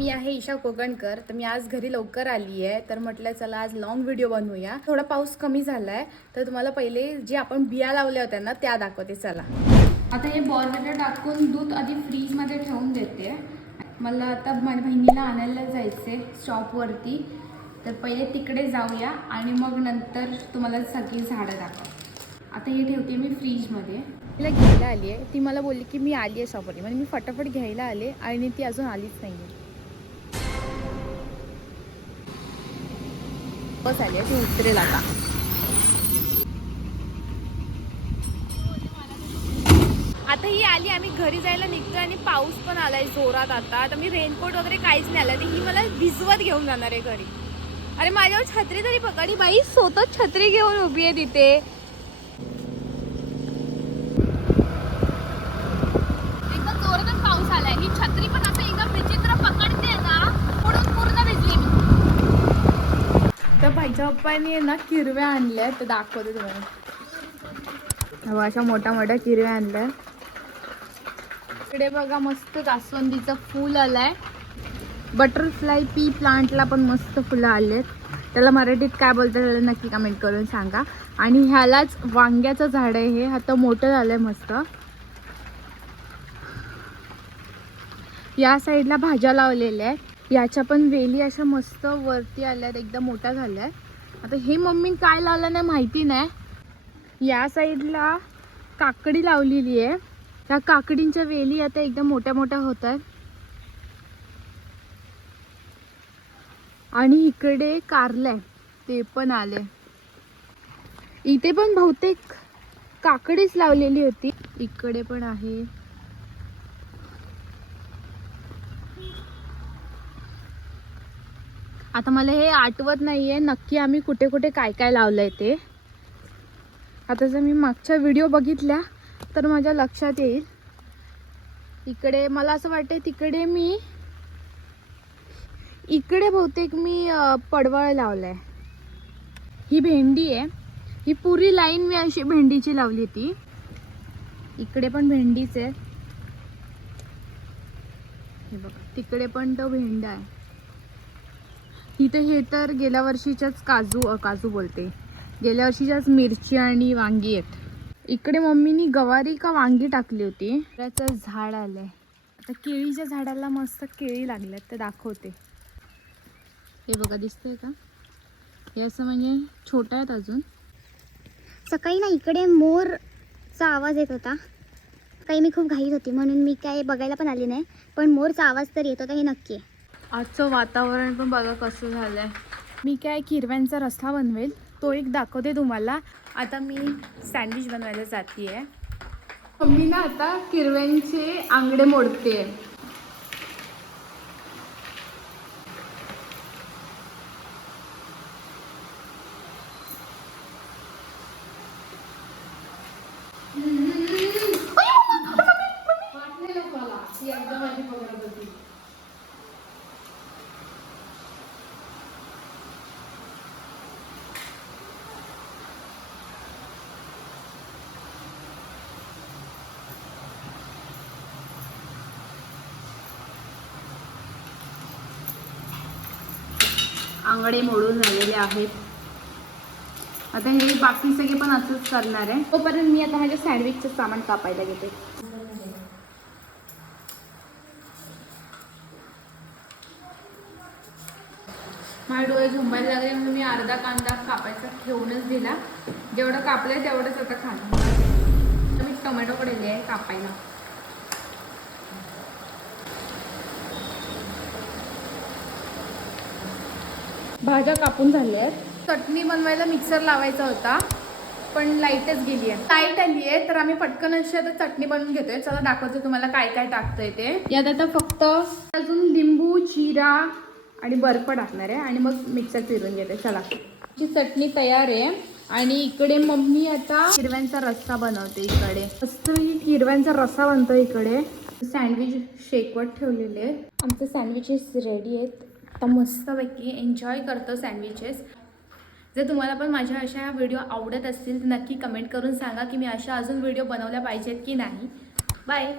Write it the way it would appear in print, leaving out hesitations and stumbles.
मी आहे ईशा कोकणकर. तर मी आज घरी लवकर आली आहे, तर म्हटलं चला आज लॉंग व्हिडिओ बनवूया. थोडा पाऊस कमी झालाय, तर तुम्हाला पहिले जे आपण बिया लावल्या होत्या ना त्या दाखवते. चला आता हे बॉर्नविटा टाकून दूध आधी फ्रीजमध्ये ठेवून देते. मला आता माझ्या बहिणीला आणायला जायचे शॉपवरती, तर पहिले तिकडे जाऊया आणि मग नंतर तुम्हाला सगळी झाडं दाखवते. आता हे ठेवते मी फ्रीजमध्ये. तिला घ्यायला आली आहे, ती मला बोलली की मी आली आहे शॉपवरती, म्हणजे मी फटाफट घ्यायला आले आणि ती अजून आलीच नाही आहे. बस आली आहे, ती उतरेल आता. आता ही आली, आम्ही घरी जायला निघतो आणि पाऊस पण आलाय जोरात. आता मी रेनकोट वगैरे काहीच नाही आलं, तर ही मला भिजवत घेऊन जाणार आहे घरी. अरे माझ्यावर छत्री तरी पकडी बाई, स्वतः छत्री घेऊन उभी आहे तिथे. एकदम जोरात पाऊस आलाय, ही छत्री पण असं एकदम विचित्र पकडते ना, म्हणून पूर्ण भिजली मी. तर भाईच्या पप्पांनी ना किरव्या आणल्या, तर दाखवते तुम्हाला. अशा मोठ्या मोठ्या किरव्या आणल्या. इकडे बघा मस्त जास्वंदीचं फूल आलंय. बटरफ्लाय पी प्लांटला पण मस्त फुलं आलेत. त्याला मराठीत काय बोलतात त्याला नक्की कमेंट करून सांगा. आणि ह्यालाच वांग्याचं झाड आहे, हे आता मोठं झालंय मस्त. या साईडला भाज्या लावलेल्या आहेत, याच्या पण वेली अशा मस्त वरती आल्यात, एकदम मोठ्या झाल्या. आता हे मम्मी काय लावलं नाही माहिती नाही. या साईडला काकडी लावलेली आहे, त्या काकडींच्या वेली आता एकदम मोठ्या मोठ्या होत आहेत. आणि इकडे कारले ते पण आले. इथे पण बहुतेक काकडीच लावलेली होती. इकडे पण आहे. आता मला हे आठवत नाहीये नक्की आम्ही कुठे कुठे काय काय लावलंय ते. आता जर मी मागच्या व्हिडिओ बघितल्या तर माझ्या लक्षात येईल. इकडे मला असं वाटतं इकडे बहुतेक मी पडवळ लावलंय. ही भेंडी आहे, ही पुरी लाईन मी अशी भेंडीची लावली ती. इकडे पण भेंडीच आहे, हे बघा तिकडे पण तो भेंडा आहे. इथे हे तर गेल्या वर्षीच्याच काजू बोलते, गेल्या वर्षीच्याच मिरची आणि वांगी आहेत. इकडे मम्मीनी गवारी का वांगी टाकली होती. त्याचं झाड आलंय. आता केळीच्या झाडाला मस्त केळी लागल्यात, ते दाखवते. हे बघा दिसतंय का, हे असं म्हणजे छोटं आहेत अजून. सकाळी ना इकडे मोरचा आवाज येत होता. काही मी खूप घाईत होती म्हणून मी काय बघायला पण आली नाही, पण मोरचा आवाज तर येत होता हे नक्की आहे. आजचं वातावरण पण बघा कसं झालंय. मी काय किरव्यांचा रस्सा बनवेल तो एक दाखवते तुम्हाला. आता मी सँडविच बनवायला जाते आहे. मम्मी ना आता किरव्यांचे आंगडे मोडते. आंगडे मोडून झालेले आहेत. आता हे बाकी सगळे पण असंच करणार आहे. तोपर्यंत मी आता माझ्या सँडविचचं सामान कापायला घेते. माझे डोळे झुंबायला लागले म्हणून मी अर्धा कांदा कापायचा ठेवूनच दिला. जेवढं कापलंय तेवढंच आता खाणार. मी टोमॅटो कडे आहे कापायला. भाज्या कापून झाल्या आहेत. चटणी बनवायला मिक्सर लावायचा होता पण लाईटच गेली आहे. लाईट आली आहे तर आम्ही पटकन अशी आता चटणी बनवून घेतोय. चला दाखवते तुम्हाला काय काय टाकतोय ते. यात आता फक्त अजून लिंबू, जिरा आणि बर्फ टाकणार आहे आणि मग मिक्सर फिरवून घेते. चला ची चटणी तयार आहे. आणि इकडे मम्मी आता हिरव्यांचा रस्सा बनवते. इकडे मस्त हिरव्यांचा रस्सा बनतो. इकडे सँडविच शेकवत ठेवलेले आहेत. आमचे सँडविचेस रेडी आहेत. आता मस्तपैकी एन्जॉय करतो सँडविचेस. जर तुम्हाला पण माझ्या अशा व्हिडिओ आवडत असतील तर नक्की कमेंट करून सांगा की मी अशा अजून व्हिडिओ बनवल्या पाहिजेत की नाही. बाय.